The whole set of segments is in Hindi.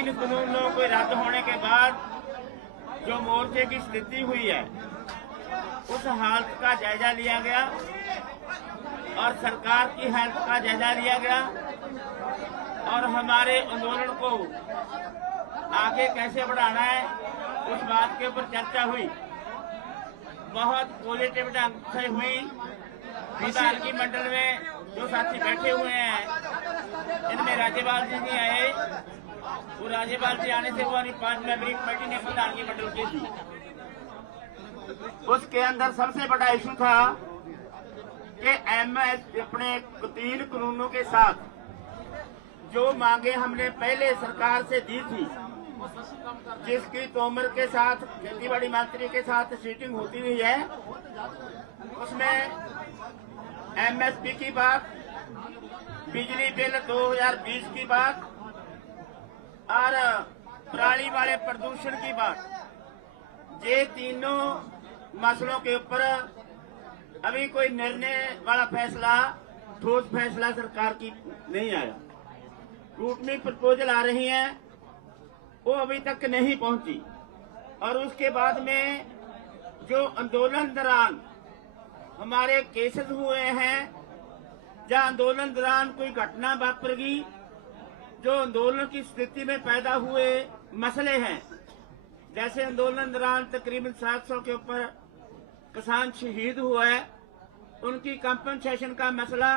तीन कानूनों के रद्द होने के बाद जो मोर्चे की स्थिति हुई है उस हालत का जायजा लिया गया और सरकार की हालत का जायजा लिया गया और हमारे आंदोलन को आगे कैसे बढ़ाना है उस बात के ऊपर चर्चा हुई। बहुत पॉजिटिव ढंग से हुई। विधानगी मंडल में जो साथी बैठे हुए हैं इनमें राज्यपाल जी नहीं आए, वो राज्यपाल जी आने से वो 5 मेंबरी कमेटी ने प्रधानगी मंडल की थी। उसके अंदर सबसे बड़ा इशू था कि अपने 3 कानूनों के साथ जो मांगे हमने पहले सरकार से दी थी, जिसकी तोमर के साथ खेतीबाड़ी मंत्री के साथ सीटिंग होती हुई है, उसमें एमएसपी की बात, बिजली बिल 2020 की बात और पराली वाले प्रदूषण की बात, ये तीनों मसलों के ऊपर अभी कोई निर्णय वाला फैसला, ठोस फैसला सरकार की नहीं आया। रूटमी प्रपोजल आ रही हैं, वो अभी तक नहीं पहुंची। और उसके बाद में जो आंदोलन दौरान हमारे केसेस हुए हैं, जहां आंदोलन दौरान कोई घटना वापरगी, जो आंदोलन की स्थिति में पैदा हुए मसले हैं, जैसे आंदोलन दौरान तकरीबन 700 के ऊपर किसान शहीद हुआ है, उनकी कंपनसेशन का मसला,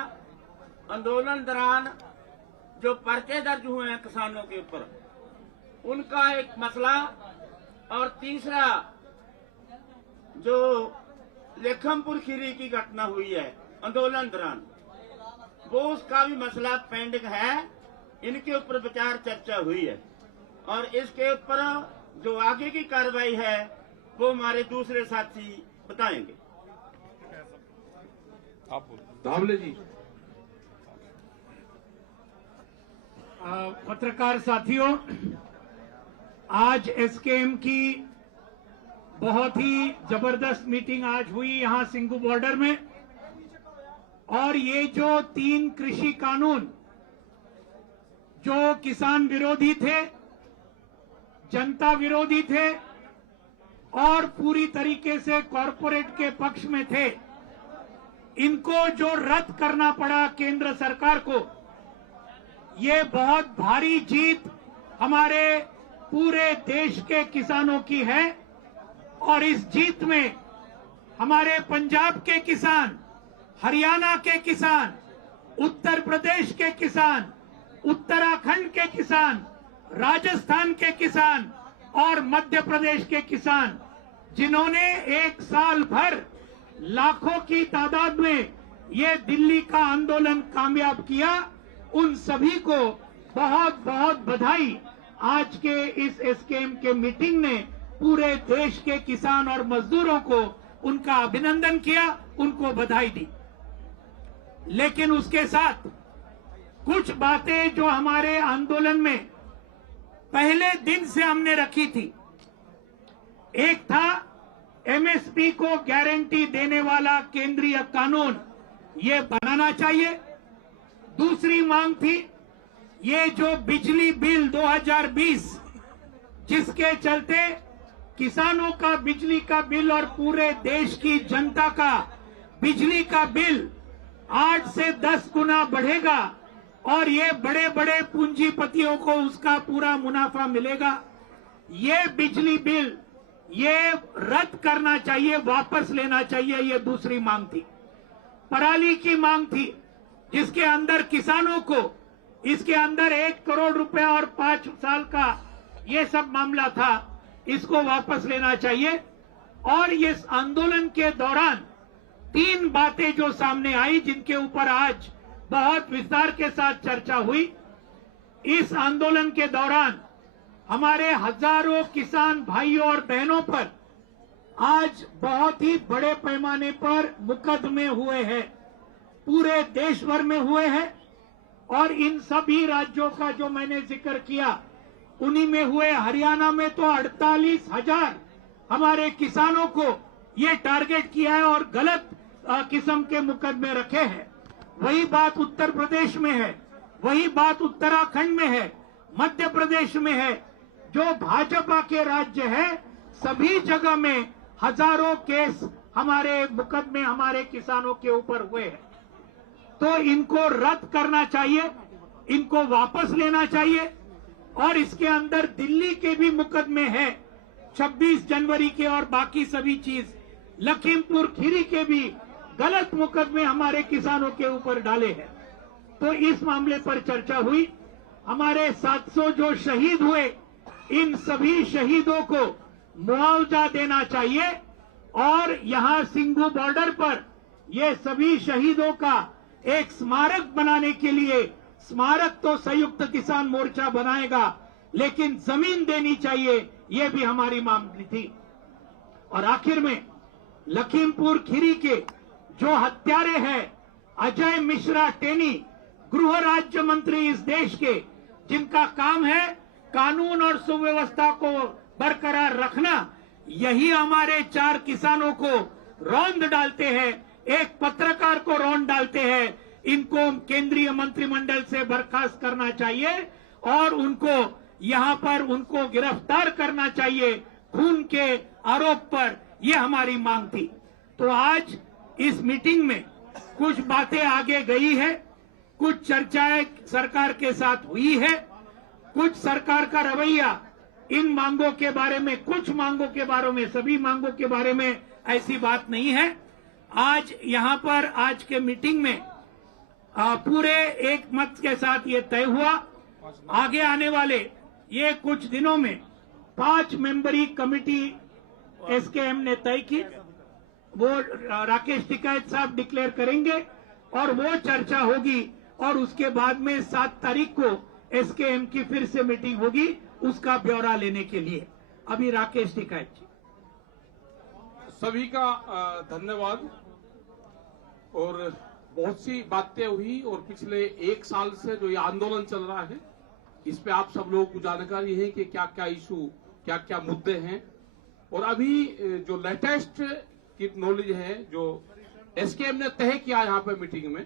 आंदोलन दौरान जो पर्चे दर्ज हुए हैं किसानों के ऊपर उनका एक मसला, और तीसरा जो लेखमपुर खीरी की घटना हुई है आंदोलन दौरान, वो उसका भी मसला पेंडिंग है। इनके ऊपर विचार चर्चा हुई है और इसके ऊपर जो आगे की कार्रवाई है वो हमारे दूसरे साथी बताएंगे। धावले जी। पत्रकार साथियों, आज एसकेएम की बहुत ही जबरदस्त मीटिंग आज हुई यहां सिंघू बॉर्डर में, और ये जो 3 कृषि कानून जो किसान विरोधी थे, जनता विरोधी थे और पूरी तरीके से कॉरपोरेट के पक्ष में थे, इनको जो रद्द करना पड़ा केंद्र सरकार को, ये बहुत भारी जीत हमारे पूरे देश के किसानों की है। और इस जीत में हमारे पंजाब के किसान, हरियाणा के किसान, उत्तर प्रदेश के किसान, उत्तराखंड के किसान, राजस्थान के किसान और मध्य प्रदेश के किसान, जिन्होंने 1 साल भर लाखों की तादाद में ये दिल्ली का आंदोलन कामयाब किया, उन सभी को बहुत बहुत बधाई। आज के इस एसकेएम के मीटिंग ने पूरे देश के किसान और मजदूरों को उनका अभिनंदन किया, उनको बधाई दी। लेकिन उसके साथ कुछ बातें जो हमारे आंदोलन में पहले दिन से हमने रखी थी, एक था एमएसपी को गारंटी देने वाला केंद्रीय कानून ये बनाना चाहिए। दूसरी मांग थी ये जो बिजली बिल 2020, जिसके चलते किसानों का बिजली का बिल और पूरे देश की जनता का बिजली का बिल 8 से 10 गुना बढ़ेगा और ये बड़े बड़े पूंजीपतियों को उसका पूरा मुनाफा मिलेगा। ये बिजली बिल ये रद्द करना चाहिए, वापस लेना चाहिए, ये दूसरी मांग थी। पराली की मांग थी, जिसके अंदर किसानों को इसके अंदर 1 करोड़ रुपया और 5 साल का ये सब मामला था, इसको वापस लेना चाहिए। और इस आंदोलन के दौरान 3 बातें जो सामने आई, जिनके ऊपर आज बहुत विस्तार के साथ चर्चा हुई। इस आंदोलन के दौरान हमारे हजारों किसान भाइयों और बहनों पर आज बहुत ही बड़े पैमाने पर मुकदमे हुए हैं, पूरे देश भर में हुए हैं। और इन सभी राज्यों का जो मैंने जिक्र किया, उन्हीं में हुए। हरियाणा में तो 48,000 हमारे किसानों को ये टारगेट किया है और गलत किस्म के मुकदमे रखे हैं। वही बात उत्तर प्रदेश में है, वही बात उत्तराखंड में है, मध्य प्रदेश में है, जो भाजपा के राज्य है, सभी जगह में हजारों केस हमारे मुकदमे हमारे किसानों के ऊपर हुए हैं। तो इनको रद्द करना चाहिए, इनको वापस लेना चाहिए। और इसके अंदर दिल्ली के भी मुकदमे हैं, 26 जनवरी के और बाकी सभी चीज, लखीमपुर खीरी के भी गलत मुकदमे हमारे किसानों के ऊपर डाले हैं। तो इस मामले पर चर्चा हुई। हमारे 700 जो शहीद हुए, इन सभी शहीदों को मुआवजा देना चाहिए और यहां सिंघू बॉर्डर पर ये सभी शहीदों का एक स्मारक बनाने के लिए, स्मारक तो संयुक्त किसान मोर्चा बनाएगा, लेकिन जमीन देनी चाहिए, ये भी हमारी मांग थी। और आखिर में लखीमपुर खीरी के जो हत्यारे हैं, अजय मिश्रा टेनी, गृह राज्य मंत्री इस देश के, जिनका काम है कानून और सुव्यवस्था को बरकरार रखना, यही हमारे 4 किसानों को रौंद डालते हैं, एक पत्रकार को रौंद डालते हैं। इनको केंद्रीय मंत्रिमंडल से बर्खास्त करना चाहिए और उनको यहां पर उनको गिरफ्तार करना चाहिए खून के आरोप पर। यह हमारी मांग थी। तो आज इस मीटिंग में कुछ बातें आगे गई है, कुछ चर्चाएं सरकार के साथ हुई है, कुछ सरकार का रवैया इन मांगों के बारे में, कुछ मांगों के बारे में, सभी मांगों के बारे में ऐसी बात नहीं है। आज यहां पर आज के मीटिंग में पूरे एक मत के साथ ये तय हुआ, आगे आने वाले ये कुछ दिनों में 5 मेंबरी कमेटी एसकेएम ने तय की, वो राकेश टिकैत साहब डिक्लेयर करेंगे और वो चर्चा होगी और उसके बाद में 7 तारीख को एसकेएम की फिर से मीटिंग होगी उसका ब्यौरा लेने के लिए। अभी राकेश टिकैत जी। सभी का धन्यवाद। और बहुत सी बातें हुई और पिछले 1 साल से जो ये आंदोलन चल रहा है, इस पे आप सब लोगों को जानकारी है कि क्या क्या इशू, क्या क्या मुद्दे हैं। और अभी जो लेटेस्ट की नॉलेज है, जो एसकेएम ने तय किया यहाँ पे मीटिंग में,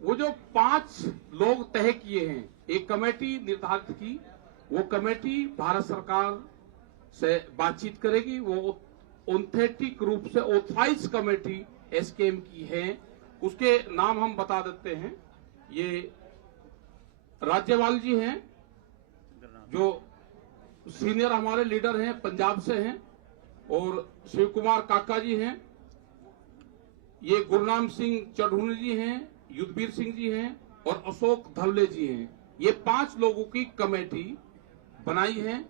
वो जो 5 लोग तय किए हैं, एक कमेटी निर्धारित की, वो कमेटी भारत सरकार से बातचीत करेगी। वो ऑथेंटिक रूप से ऑथराइज कमेटी एसकेएम की है, उसके नाम हम बता देते हैं। ये राज्यपाल जी हैं, जो सीनियर हमारे लीडर हैं, पंजाब से हैं, और शिव कुमार काका जी हैं, ये गुरनाम सिंह चढ़ूनी जी हैं, युद्धवीर सिंह जी हैं और अशोक धवले जी हैं। ये 5 लोगों की कमेटी बनाई है।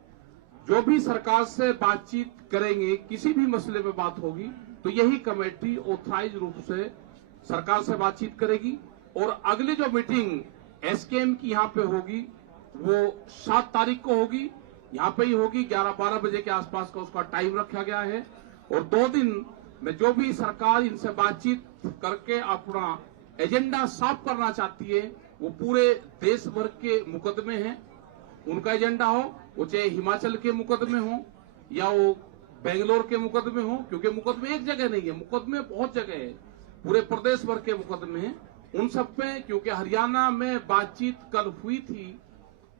जो भी सरकार से बातचीत करेंगे, किसी भी मसले पे बात होगी, तो यही कमेटी ऑथराइज रूप से सरकार से बातचीत करेगी। और अगली जो मीटिंग एसकेएम की यहाँ पे होगी, वो 7 तारीख को होगी, यहाँ पे ही होगी। 11-12 बजे के आसपास का उसका टाइम रखा गया है। और 2 दिन में जो भी सरकार इनसे बातचीत करके अपना एजेंडा साफ करना चाहती है, वो पूरे देश भर के मुकदमे हैं, उनका एजेंडा हो, वो चाहे हिमाचल के मुकदमे हो या वो बेंगलोर के मुकदमे हो, क्योंकि मुकदमे एक जगह नहीं है, मुकदमे बहुत जगह है, पूरे प्रदेश भर के मुकदमे हैं। उन सब पे, क्योंकि हरियाणा में बातचीत कल हुई थी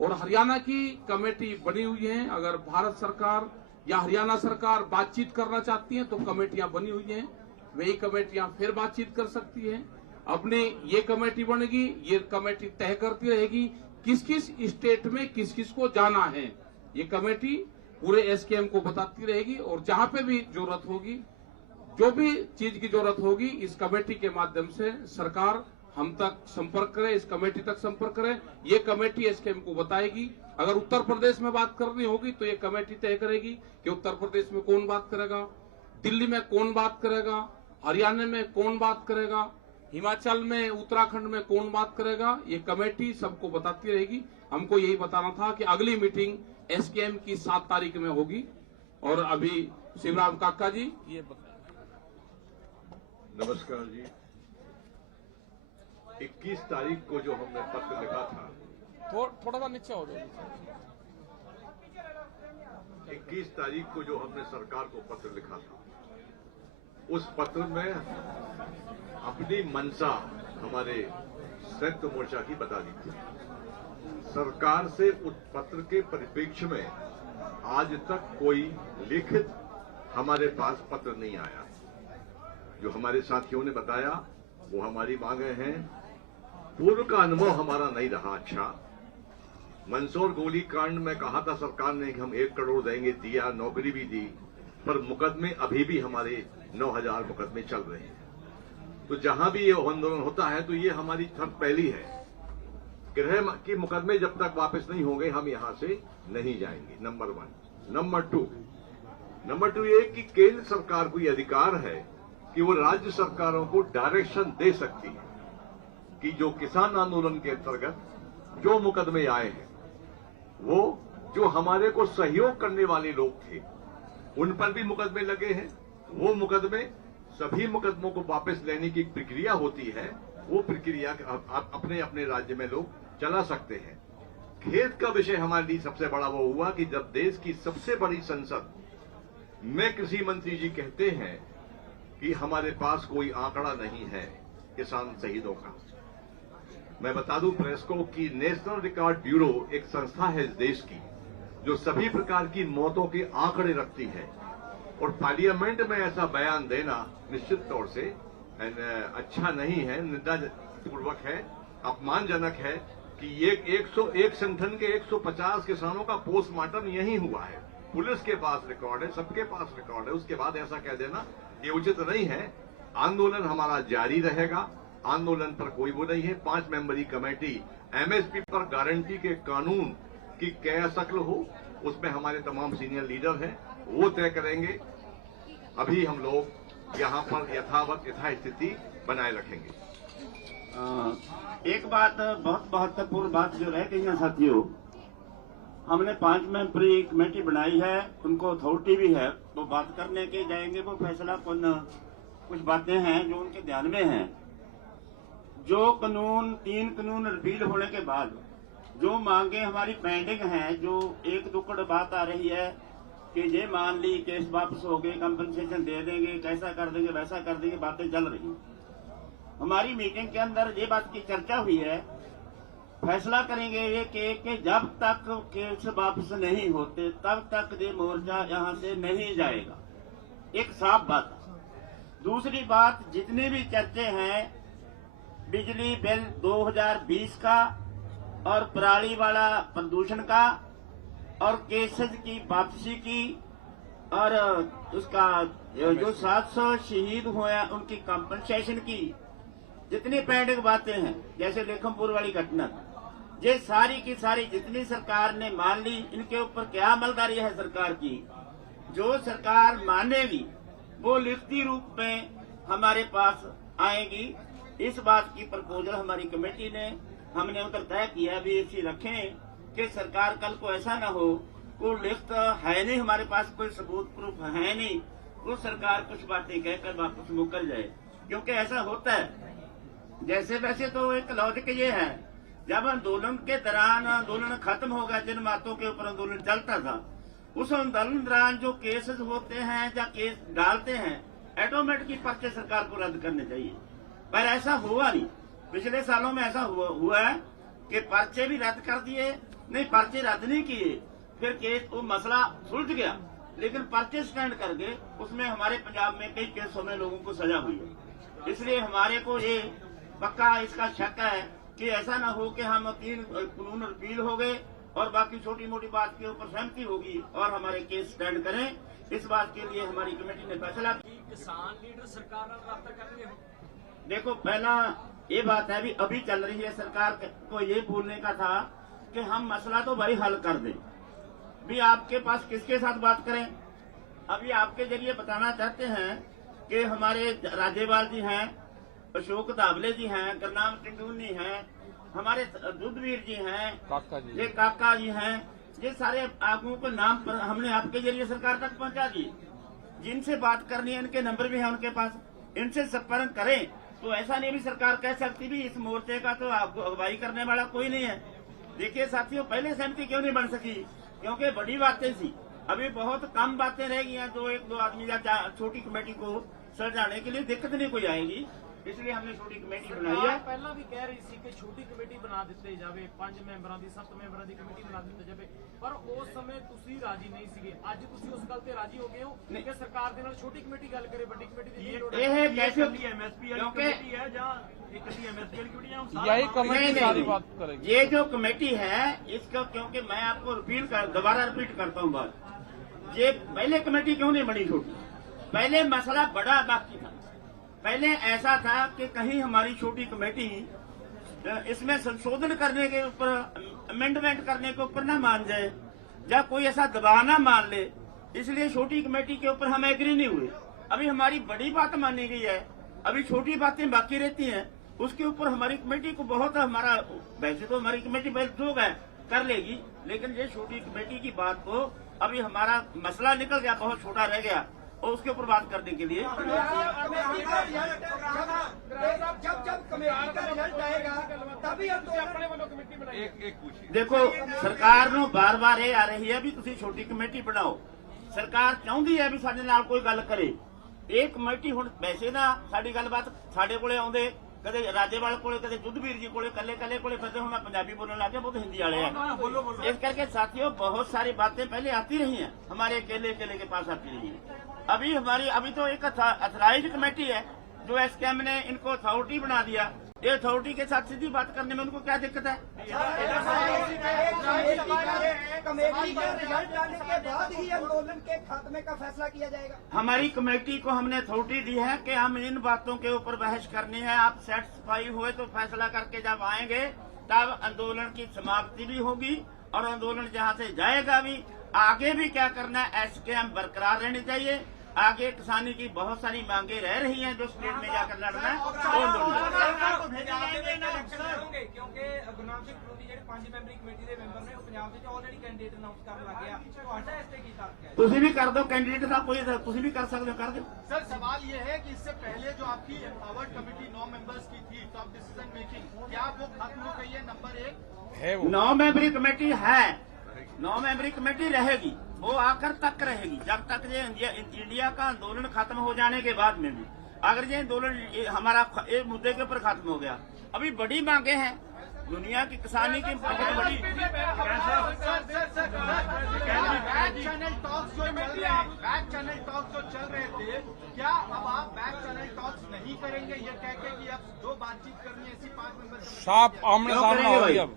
और हरियाणा की कमेटी बनी हुई है। अगर भारत सरकार या हरियाणा सरकार बातचीत करना चाहती है तो कमेटियां बनी हुई हैं, वही कमेटियां फिर बातचीत कर सकती हैं। अपनी ये कमेटी बनेगी, ये कमेटी तय करती रहेगी किस किस स्टेट में किस किस को जाना है। ये कमेटी पूरे एसकेएम को बताती रहेगी और जहां पे भी जरूरत होगी, जो भी चीज की जरूरत होगी, इस कमेटी के माध्यम से सरकार हम तक संपर्क करे, इस कमेटी तक संपर्क करे। ये कमेटी एसकेएम को बताएगी। अगर उत्तर प्रदेश में बात करनी होगी तो ये कमेटी तय करेगी कि उत्तर प्रदेश में कौन बात करेगा, दिल्ली में कौन बात करेगा, हरियाणा में कौन बात करेगा, हिमाचल में, उत्तराखंड में कौन बात करेगा। ये कमेटी सबको बताती रहेगी। हमको यही बताना था कि अगली मीटिंग एसकेएम की 7 तारीख में होगी। और अभी शिवराम काका जी ये नमस्कार जी। 21 तारीख को जो हमने पत्र लिखा था, थोड़ा सा नीचे हो जाए। 21 तारीख को जो हमने सरकार को पत्र लिखा था, उस पत्र में अपनी मंशा हमारे संयुक्त मोर्चा की बता दी थी। सरकार से उस पत्र के परिप्रेक्ष्य में आज तक कोई लिखित हमारे पास पत्र नहीं आया। जो हमारे साथियों ने बताया वो हमारी मांगे हैं। पूर्व का अनुभव हमारा नहीं रहा अच्छा। मंदसौर गोलीकांड में कहा था सरकार ने कि हम 1 करोड़ देंगे, दिया, नौकरी भी दी, पर मुकदमे अभी भी हमारे 9,000 मुकदमे चल रहे हैं। तो जहां भी ये आंदोलन होता है तो ये हमारी थर्ड पहली है, गृह के मुकदमे जब तक वापस नहीं होंगे हम यहां से नहीं जाएंगे, नंबर 1। नंबर टू ये कि केंद्र सरकार को ये अधिकार है कि वो राज्य सरकारों को डायरेक्शन दे सकती है कि जो किसान आंदोलन के अंतर्गत जो मुकदमे आए हैं, वो जो हमारे को सहयोग करने वाले लोग थे उन पर भी मुकदमे लगे हैं, वो मुकदमे सभी मुकदमों को वापस लेने की प्रक्रिया होती है, वो प्रक्रिया अपने अपने राज्य में लोग चला सकते हैं। खेद का विषय हमारे लिए सबसे बड़ा वो हुआ कि जब देश की सबसे बड़ी संसद में कृषि मंत्री जी कहते हैं कि हमारे पास कोई आंकड़ा नहीं है किसान शहीदों का। मैं बता दूं प्रेस को कि नेशनल रिकॉर्ड ब्यूरो एक संस्था है इस देश की जो सभी प्रकार की मौतों के आंकड़े रखती है, और पार्लियामेंट में ऐसा बयान देना निश्चित तौर से अच्छा नहीं है, निंदापूर्वक है, अपमानजनक है कि ये 101 संगठन के 150 किसानों का पोस्टमार्टम यही हुआ है। पुलिस के पास रिकॉर्ड है, सबके पास रिकॉर्ड है, उसके बाद ऐसा कह देना ये उचित नहीं है। आंदोलन हमारा जारी रहेगा, आंदोलन पर कोई वो नहीं है। 5 मेंबरी कमेटी एमएसपी पर गारंटी के कानून की क्या शक्ल हो, उसमें हमारे तमाम सीनियर लीडर हैं, वो तय करेंगे। अभी हम लोग यहाँ पर यथास्थिति बनाए रखेंगे। एक बात बहुत महत्वपूर्ण बात जो रह गई है साथियों, हमने 5 मेंबरी कमेटी बनाई है, उनको अथॉरिटी भी है, वो बात करने के जाएंगे, वो फैसला कुछ बातें हैं जो उनके ध्यान में हैं। जो कानून 3 कानून रिपील होने के बाद जो मांगे हमारी पेंडिंग हैं, जो एक दुक्कड़ बात आ रही है कि ये मान ली केस वापस हो गए, कंपनसेशन दे देंगे, कैसा कर देंगे, वैसा कर देंगे, बातें चल रही। हमारी मीटिंग के अंदर ये बात की चर्चा हुई है, फैसला करेंगे ये कि जब तक केस वापस नहीं होते तब तक ये मोर्चा यहाँ से नहीं जाएगा। एक साफ बात। दूसरी बात, जितनी भी चर्चे हैं बिजली बिल 2020 का और पराली वाला प्रदूषण का और केसेस की वापसी की और उसका जो 700 शहीद हुए उनकी कंपनसेशन की, जितनी पेंडिंग बातें हैं जैसे लेखमपुर वाली घटना, ये सारी की सारी जितनी सरकार ने मान ली, इनके ऊपर क्या अमलदारी है सरकार की। जो सरकार मानेगी वो लिखती रूप में हमारे पास आएगी। इस बात की प्रपोजल हमारी कमेटी ने हमने उधर तय किया भी ऐसी रखें कि सरकार कल को ऐसा ना हो, कोई लिस्ट है नहीं हमारे पास, कोई सबूत प्रूफ है नहीं, वो सरकार कुछ बातें कहकर वापस मुकर जाए, क्योंकि ऐसा होता है। जैसे वैसे तो एक लॉजिक ये है, जब आंदोलन के दौरान आंदोलन खत्म होगा, जिन बातों के ऊपर आंदोलन चलता था, उस आंदोलन दौरान जो केसेस होते हैं या केस डालते हैं, ऑटोमेटिक पर्चे सरकार को रद्द करने चाहिए, पर ऐसा हुआ नहीं। पिछले सालों में ऐसा हुआ है कि पर्चे भी रद्द कर दिए, नहीं पर्चे रद्द नहीं किए, फिर केस वो मसला सुलझ गया, लेकिन पर्चे स्टैंड करके उसमें हमारे पंजाब में कई केसों में लोगों को सजा हुई है। इसलिए हमारे को ये पक्का इसका शक है कि ऐसा ना हो कि हम 3 कानून रिपील हो गए और बाकी छोटी मोटी बात के ऊपर सहमति होगी और हमारे केस स्टैंड करें। इस बात के लिए हमारी कमेटी ने फैसला किया। किसान लीडर सरकार ਨਾਲ राब्ता कर रहे हो। देखो, पहला ये बात है अभी चल रही है, सरकार को ये बोलने का था कि हम मसला तो भाई हल कर दें, भी आपके पास किसके साथ बात करें। अभी आपके जरिए बताना चाहते हैं कि हमारे राज्यपाल जी हैं, अशोक धावले जी हैं, गुरनाम टिंडूनी हैं, हमारे दुधवीर जी हैं, ये काका जी हैं, ये सारे आगुओं के नाम पर हमने आपके जरिए सरकार तक पहुंचा दिए। जिनसे बात करनी है इनके नंबर भी है उनके पास, इनसे संपर्क करें। तो ऐसा नहीं भी सरकार कह सकती भी इस मोर्चे का तो आपको अगुवाई करने वाला कोई नहीं है। देखिए साथियों, पहले सहमति क्यों नहीं बन सकी, क्योंकि बड़ी बातें थी, अभी बहुत कम बातें रह गई हैं। 1-2 आदमी या छोटी कमेटी को सर जाने के लिए दिक्कत नहीं कोई आएगी। इसलिए हमने छोटी कमेटी बनाई है। ਪਹਿਲਾਂ ਵੀ ਕਹਿ ਰਹੀ ਸੀ ਕਿ ਛੋਟੀ ਕਮੇਟੀ ਬਣਾ ਦਿੱਤੀ ਜਾਵੇ, 5 ਮੈਂਬਰਾਂ ਦੀ 7 ਮੈਂਬਰਾਂ ਦੀ ਕਮੇਟੀ ਬਣਾ ਦਿੱਤੀ ਜਾਵੇ, ਪਰ ਉਸ ਸਮੇਂ ਤੁਸੀਂ ਰਾਜੀ ਨਹੀਂ ਸੀਗੇ। ਅੱਜ ਤੁਸੀਂ ਉਸ ਗੱਲ ਤੇ ਰਾਜੀ ਹੋ ਗਏ ਹੋ ਕਿ ਸਰਕਾਰ ਦੇ ਨਾਲ ਛੋਟੀ ਕਮੇਟੀ ਗੱਲ ਕਰੇ, ਵੱਡੀ ਕਮੇਟੀ ਦੀ ਨਹੀਂ ਲੋੜ ਇਹ कैसे ਐਮਐਸਪੀ ਵਾਲੀ ਕਮੇਟੀ ਹੈ ਜਾਂ ਇੱਕ ਅੱਧੀ ਐਮਐਸਪੀ वाली कमेटी है? यही कमेटी नहीं, सारी नहीं। बात करेगी। ये जो कमेटी है इसका, क्योंकि मैं आपको दोबारा रिपीट करता हूँ बात, ये पहले कमेटी क्यों नहीं बनी छोटी? पहले मसला बड़ा बाकी था। पहले ऐसा था कि कहीं हमारी छोटी कमेटी इसमें संशोधन करने के ऊपर, अमेंडमेंट करने के ऊपर ना मान जाए या कोई ऐसा दबाव ना मान ले, इसलिए छोटी कमेटी के ऊपर हम एग्री नहीं हुए। अभी हमारी बड़ी बात मानी गई है, अभी छोटी बातें बाकी रहती हैं, उसके ऊपर हमारी कमेटी को बहुत, हमारा वैसे तो हमारी कमेटी जो है कर लेगी, लेकिन ये छोटी कमेटी की बात को अभी हमारा मसला निकल गया, बहुत छोटा रह गया, और उसके ऊपर बात करने के लिए जब कमेटी का रिजल्ट आएगा तभी हम अपने वालों कमेटी बनाएंगे। देखो सरकार ਨੂੰ ਬਾਰ-ਬਾਰ ਇਹ ਆ ਰਹੀ ਹੈ ਵੀ ਤੁਸੀਂ ਛੋਟੀ ਕਮੇਟੀ ਬਣਾਓ। ਸਰਕਾਰ ਚਾਹੁੰਦੀ ਹੈ ਵੀ ਸਾਡੇ ਨਾਲ ਕੋਈ ਗੱਲ ਕਰੇ। ਇਹ ਕਮੇਟੀ ਹੁਣ ਵੈਸੇ ਨਾ ਸਾਡੀ ਗੱਲਬਾਤ ਸਾਡੇ ਕੋਲੇ ਆਉਂਦੇ, ਕਦੇ ਰਾਜੇਵਾਲ ਕੋਲੇ, ਕਦੇ ਜੁੱਧਵੀਰ ਜੀ ਕੋਲੇ, ਕੱਲੇ कोले फिरते, ਹੁਣ मैं पंजाबी बोलने लग गया, बहुत हिंदी वाले हैं। इस करके साथियों बहुत सारी बातें पहले आती रही हैं, हमारे अकेले के पास आती रही हैं। अभी तो एक अथराइज कमेटी है जो एसकेएम ने इनको अथॉरिटी बना दिया। ये अथॉरिटी के साथ सीधी बात करने में उनको क्या दिक्कत है? कमेटी का रिजल्ट आने के बाद ही आंदोलन के खात्मे का फैसला किया जाएगा। हमारी कमेटी को हमने अथॉरिटी दी है कि हम इन बातों के ऊपर बहस करनी है। आप सेटिस्फाई हुए तो फैसला करके जब आएंगे तब आंदोलन की समाप्ति भी होगी और आंदोलन जहां से जाएगा भी। आगे भी क्या करना है, एसकेएम बरकरार रहनी चाहिए। आगे किसानी की बहुत सारी मांगे रह रही हैं जो स्टेट में जाकर लड़ना है, और क्योंकि गुरनाम सिंह कलोनी ਜਿਹੜੇ 5 ਮੈਂਬਰੀ ਕਮੇਟੀ ਦੇ ਮੈਂਬਰ ਨੇ ਉਹ ਪੰਜਾਬ ਵਿੱਚ ਆਲਰੇਡੀ ਕੈਂਡੀਡੇਟ ਅਨਾਉਂਸ ਕਰਨ ਲੱਗ ਗਿਆ। ਤੁਹਾਡਾ ਇਸ ਤੇ ਕੀ ਤਰਕ ਹੈ? ਤੁਸੀਂ ਵੀ ਕਰ ਦਿਓ कैंडिडेट का कोई, ਤੁਸੀਂ भी कर सकते हो, कर दो। सर सवाल ये है कि इससे पहले जो आपकी एम्पावर्ड कमेटी 9 मेंबर्स की थी, टॉप डिसीजन मेकिंग, क्या वो खत्म हो गई है? नंबर 1 है 9 मेंबरी कमेटी है, 9 मेंबरी कमेटी रहेगी, वो आखिर तक रहेगी जब तक ये इंडिया का आंदोलन खत्म हो जाने के बाद में भी। अगर ये आंदोलन हमारा एक मुद्दे के ऊपर खत्म हो गया, अभी बड़ी मांगे हैं दुनिया की किसानी की बहुत बड़ी। चैनल टॉक्स जो चल रहे थे, क्या अब आप बैक चैनल टॉक्स नहीं करेंगे ये कह के कि अब जो बातचीत करनी है ऐसी 5 मेंबर? साफ आमने क्यों सामने करेंगे होगी, भाई? अब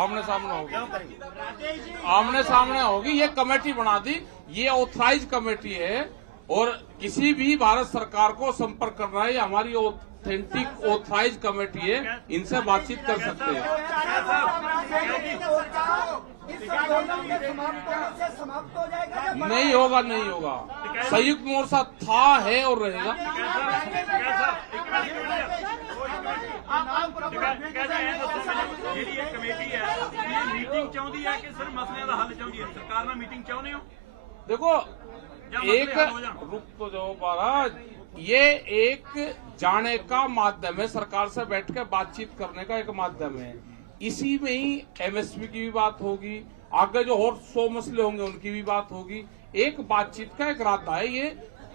आमने सामने होगी, क्यों करेंगे? आमने सामने होगी। ये कमेटी बना दी, ये ऑथराइज कमेटी है और किसी भी भारत सरकार को संपर्क करना है, हमारी ऑथेंटिक ऑथराइज कमेटी है, इनसे बातचीत कर सकते हैं। इस आंदोलन के समाप्त होने से समाप्त हो जाएगा या नहीं होगा, नहीं होगा। संयुक्त मोर्चा था, है और रहेगा। ਜਿਹੜੀ ਇਹ ਕਮੇਟੀ ਹੈ ਇਹ ਮੀਟਿੰਗ ਚਾਹੁੰਦੀ ਹੈ ਕਿ ਸਿਰਫ ਮਸਲਿਆਂ ਦਾ ਹੱਲ ਚਾਹੁੰਦੀ ਹੈ? ਸਰਕਾਰ ਨਾਲ ਮੀਟਿੰਗ ਚਾਹੁੰਦੇ ਹੋ? देखो एक रुक तो जाओ महाराज, ये एक जाने का माध्यम है, सरकार से बैठ के बातचीत करने का एक माध्यम है। इसी में ही एमएसपी की भी बात होगी, आगे जो और 100 मसले होंगे उनकी भी बात होगी। एक बातचीत का एक रास्ता है, ये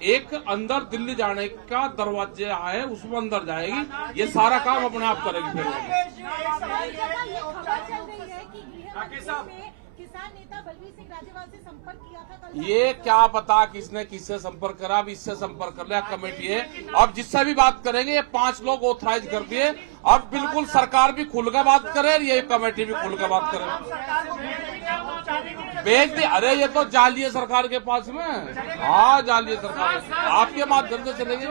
एक अंदर दिल्ली जाने का दरवाजा है, उसमें अंदर जाएगी, ये सारा काम अपने आप करेगी। किसान नेता बलवीर सिंह राजेवाल से संपर्क किया था कल। ये क्या पता किसने किससे संपर्क करा, अब इससे संपर्क कर लिया, कमेटी है। अब जिससे भी बात करेंगे, ये 5 लोग ऑथराइज कर दिए, अब बिल्कुल सरकार भी खुल कर बात करे, ये कमेटी भी खुल कर बात करे। भेज दी, अरे ये तो जाली है सरकार के पास में, हाँ जाली है सरकार, आपके माध्यम से चलेंगे।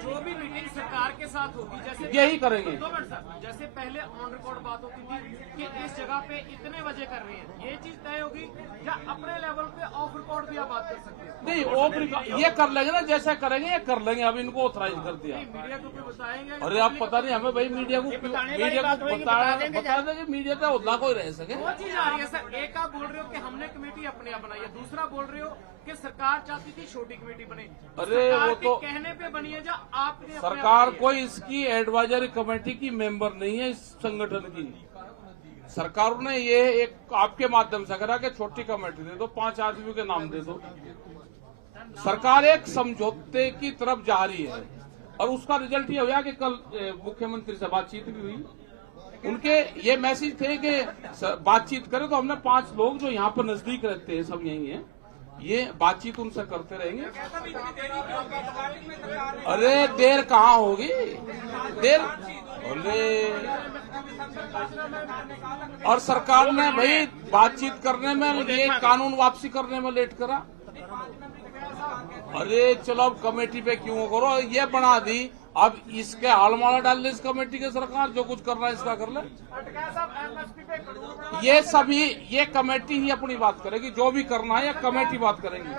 जो भी मीटिंग सरकार के साथ होगी, जैसे यही करेंगे। 2 मिनट सर, जैसे पहले ऑन रिकॉर्ड बात होती थी कि इस जगह पे इतने बजे कर रहे हैं, ये चीज तय होगी या अपने लेवल पे ऑफ रिकॉर्ड भी आप बात कर सकते हैं? नहीं वो ये कर लेंगे ना, जैसे करेंगे ये कर लेंगे। अब इनको ऑथराइज कर दिया। मीडिया को भी बताएंगे? अरे आप पता नहीं हमें भाई, मीडिया को बता देंगे, मीडिया का उतना कोई रह सके। दो चीज आ रही है सर, एक आप बोल रहे हो कि हमने कमेटी अपने आप बनाई है, दूसरा बोल रहे हो कि सरकार चाहती थी छोटी कमेटी बने। अरे सरकार वो के तो कहने पे बनी है, या आपने अपने सरकार आप बनाई है? कोई इसकी एडवाइजरी कमेटी की मेंबर नहीं है, इस संगठन की। सरकार ने ये एक आपके माध्यम से करा कि छोटी कमेटी दे दो, 5 आदमियों के नाम दे दो। सरकार एक समझौते की तरफ जा रही है और उसका रिजल्ट ये हुआ कि कल मुख्यमंत्री से बातचीत भी हुई। उनके ये मैसेज थे कि बातचीत करें, तो हमने 5 लोग जो यहाँ पर नजदीक रहते हैं, सब यही हैं, ये बातचीत उनसे करते रहेंगे। अरे देर कहाँ होगी, देर और सरकार ने भाई बातचीत करने में, ये कानून वापसी करने में लेट करा। अरे चलो अब कमेटी पे क्यों करो, ये बना दी, अब इसके हालमाला डाल दे इस कमेटी के सरकार, जो कुछ करना है इसका कर ले। ये सभी, ये कमेटी ही अपनी बात करेगी, जो भी करना है ये कमेटी बात करेगी।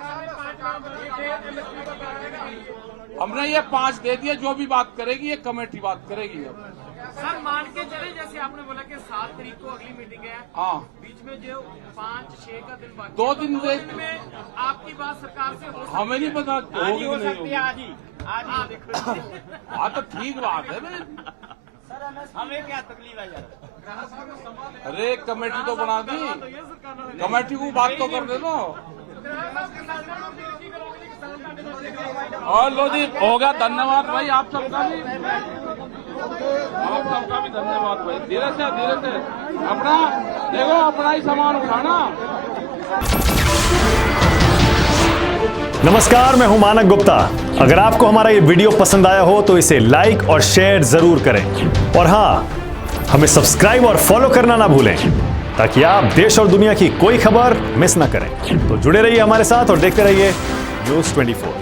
हमने ये 5 दे दिए, जो भी बात करेगी ये कमेटी बात करेगी। अब सर मान के चले, जैसे आपने बोला कि 7 तारीख को अगली मीटिंग है, हाँ, बीच में जो 5-6 का दिन बाकी, 2 दिन में आपकी बात सरकार से हो सकती है? हमें नहीं पता आज ही होगी हो कि नहीं सकती है, आज ही हाँ तो ठीक बात है। हमें क्या तकलीफ है यार। अरे कमेटी तो बना दी, कमेटी को बात तो कर दे दो। और लो जी, हो गया, धन्यवाद भाई आप सबका भी, धन्यवाद भाई। धीरे से अपना देखो, अपना ही सामान उठाना। नमस्कार, मैं हूं मानक गुप्ता। अगर आपको हमारा ये वीडियो पसंद आया हो तो इसे लाइक और शेयर जरूर करें, और हां, हमें सब्सक्राइब और फॉलो करना ना भूलें, ताकि आप देश और दुनिया की कोई खबर मिस ना करें। तो जुड़े रहिए हमारे साथ और देखते रहिए न्यूज़ 24।